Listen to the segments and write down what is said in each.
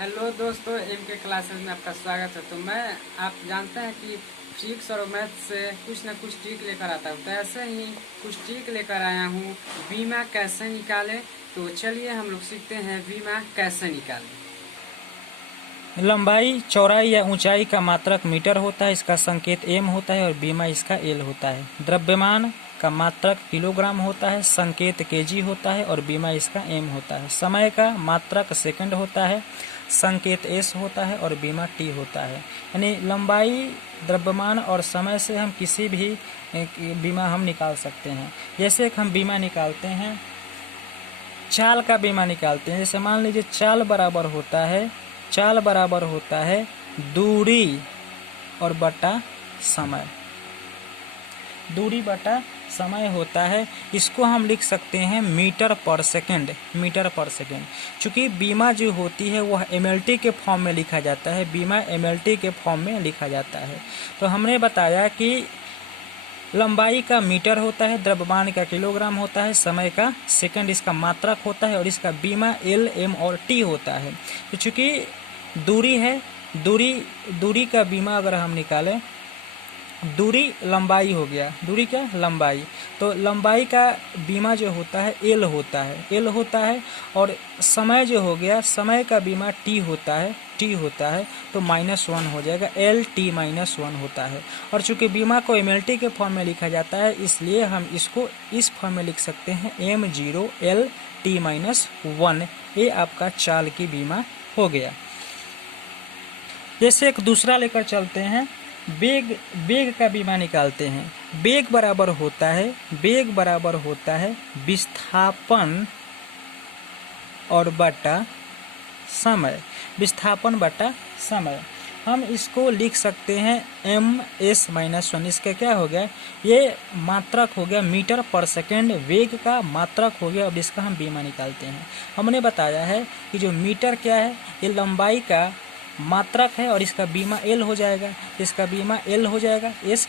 Hello दोस्तों, M के classes में आपका स्वागत है। तो मैं आप जानते हैं कि फिजिक्स और मैथ से कुछ ना कुछ ट्रिक लेकर आता हूँ। तो ऐसे ही कुछ ट्रिक लेकर आया हूँ, बीमा कैसे निकालें। तो चलिए हम लोग सीखते हैं बीमा कैसे निकालें। लंबाई, चौड़ाई या ऊंचाई का मात्रक मीटर होता है, इसका संकेत एम होता है और बीमा इसका एल होता है। द्रव्यमान का मात्रक किलोग्राम होता है, संकेत केजी होता है और बीमा इसका एम होता है। समय का मात्रक सेकंड होता है, संकेत एस होता है और बीमा टी होता है। यानी लंबाई, द्रव्यमान और समय से हम किसी भी बीमा हम निकाल सकते हैं। जैसे कि हम बीमा निकालते हैं, चाल का बीमा निकालते हैं। जैसे मान लीजिए चाल बराबर होता है दूरी और बटा समय। दूरी बटा समय होता है, इसको हम लिख सकते हैं मीटर पर सेकंड। चूँकि बीमा जो होती है वह एमएलटी के फॉर्म में लिखा जाता है, बीमा एमएलटी के फॉर्म में लिखा जाता है। तो हमने बताया कि लंबाई का मीटर होता है, द्रव्यमान का किलोग्राम होता है, समय का सेकंड इसका मात्रक होता है और इसका बीमा एल, एम और टी होता है। तो चूँकि दूरी है, दूरी का बीमा अगर हम निकालें, दूरी लंबाई हो गया, दूरी क्या लंबाई, तो लंबाई का बीमा जो होता है एल होता है और समय जो हो गया, समय का बीमा टी होता है, तो -1 हो जाएगा, एल टी -1 होता है। और चूंकि बीमा को एमएलटी के फॉर्म में लिखा जाता है, इसलिए हम इसको इस फॉर्म में लिख सकते हैं M0 L T -1। ये आपका चाल की बीमा हो गया। जैसे एक दूसरा लेकर चलते हैं, वेग का बीमा निकालते हैं। वेग बराबर होता है विस्थापन और बटा समय। हम इसको लिख सकते हैं MS-1। इसका क्या हो गया, ये मात्रक हो गया मीटर पर सेकेंड, वेग का मात्रक हो गया। अब इसका हम बीमा निकालते हैं। हमने बताया है कि जो मीटर क्या है, ये लंबाई का मात्रक है और इसका बीमा एल हो जाएगा, एस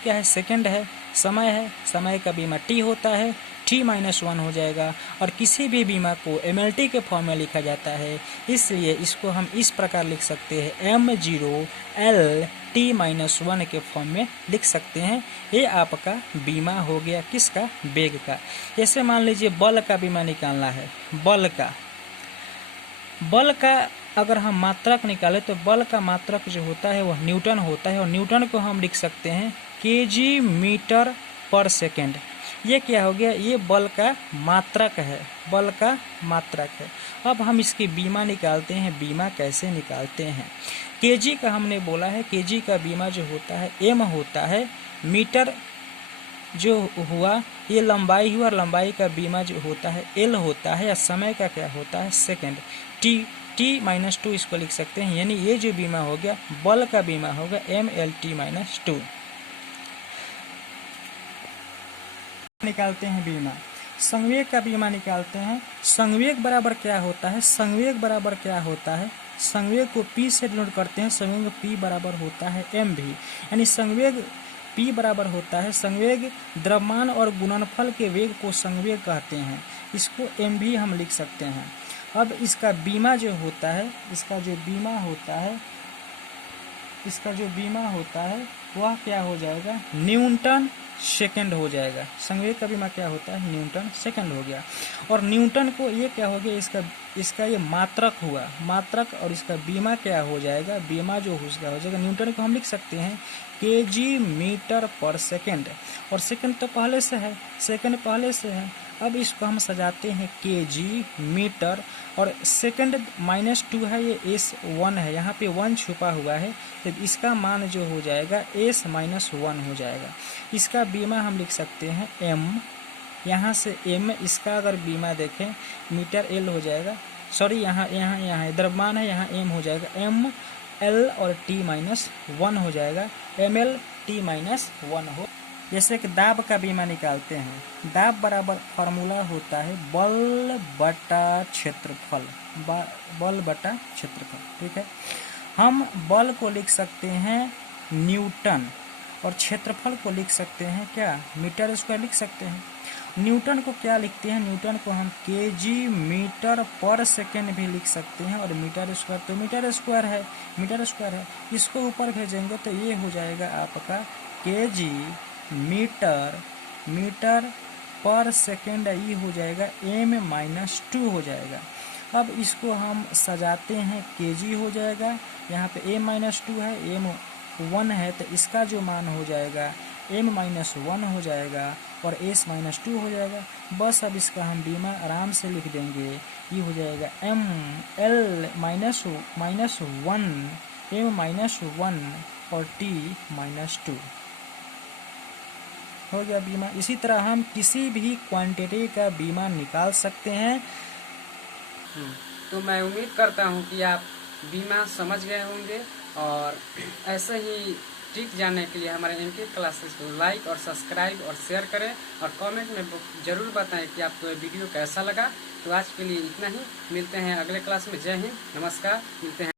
क्या है, सेकंड है, समय का बीमा टी होता है, T-1 हो जाएगा। और किसी भी बीमा को एमएलटी के फॉर्म में लिखा जाता है, इसलिए इसको हम इस प्रकार लिख सकते हैं, M0 L T-1 के फॉर्म में लिख सकते हैं। ये आपका बीमा हो गया किसका, वेग का। जैसे मान लीजिए बल का बीमा निकालना है, बल का अगर हम मात्रक निकालें तो बल का मात्रक जो होता है वह न्यूटन होता है और न्यूटन को हम लिख सकते हैं केजी मीटर पर सेकेंड। ये क्या हो गया, ये बल का मात्रक है, अब हम इसकी बीमा निकालते हैं। बीमा कैसे निकालते हैं, केजी का हमने बोला है, केजी का बीमा जो होता है एम होता है, मीटर जो हुआ ये लंबाई हुआ, लंबाई का बीमा जो होता है एल होता है, या समय का क्या होता है सेकंड, T-2 इसको लिख सकते हैं। यानी ये जो बीमा हो गया, बल का बीमा होगा MLT-2। निकालते हैं बीमा, संवेग का बीमा निकालते हैं। संवेग बराबर क्या होता है, संवेग को P से डिनोट करते हैं। संवेग P बराबर होता है mv, यानी संवेग P बराबर होता है, संवेग द्रव्यमान और गुणनफल के वेग को संवेग कहते हैं, इसको mv हम लिख सकते हैं। अब इसका बीमा जो होता है, इसका जो बीमा होता है वह क्या हो जाएगा, न्यूटन सेकंड हो जाएगा। संवेग का बीमा क्या होता है, न्यूटन सेकंड हो गया। और न्यूटन को ये क्या हो गया, इसका ये मात्रक हुआ, और इसका बीमा क्या हो जाएगा, बीमा जो उसका हो जाएगा, न्यूटन को हम लिख सकते हैं केजी मीटर पर सेकंड, और सेकंड तो पहले से है। अब इसको हम सजाते हैं केजी मीटर, और सेकंड -2 है, ये S1 है, यहाँ पे 1 छुपा हुआ है, तो इसका मान जो हो जाएगा S-1 हो जाएगा। इसका बीमा हम लिख सकते हैं M, यहाँ से M, इसका अगर बीमा देखें मीटर L हो जाएगा, सॉरी यहाँ द्रव्यमान है, यहाँ M हो जाएगा, M L और T-1 हो जाएगा, ML T-1 हो। जैसे कि दाब का बीमा निकालते हैं, दाब बराबर फॉर्मूला होता है बल बटा क्षेत्रफल, ठीक है। हम बल को लिख सकते हैं न्यूटन और क्षेत्रफल को लिख सकते हैं क्या, मीटर स्क्वायर लिख सकते हैं। न्यूटन को क्या लिखते हैं, न्यूटन को हम केजी मीटर पर सेकेंड भी लिख सकते हैं, और मीटर स्क्वायर तो मीटर स्क्वायर है, मीटर स्क्वायर है। इसको ऊपर भेजेंगे तो ये हो जाएगा आपका केजी मीटर पर सेकेंड, ये हो जाएगा m-2 हो जाएगा। अब इसको हम सजाते हैं, केजी हो जाएगा, यहाँ पे m-2 है, m1 है, तो इसका जो मान हो जाएगा m-1 हो जाएगा और s-2 हो जाएगा। बस अब इसका हम बीमा आराम से लिख देंगे, ये हो जाएगा m-1 और t-2 हो गया बीमा। इसी तरह हम किसी भी क्वांटिटी का बीमा निकाल सकते हैं। तो मैं उम्मीद करता हूँ कि आप बीमा समझ गए होंगे, और ऐसे ही ट्रिक जानने के लिए हमारे इनके क्लासेस को लाइक और सब्सक्राइब और शेयर करें, और कमेंट में ज़रूर बताएं कि आपको ये वीडियो कैसा लगा। तो आज के लिए इतना ही, मिलते हैं अगले क्लास में। जय हिंद, नमस्कार, मिलते हैं।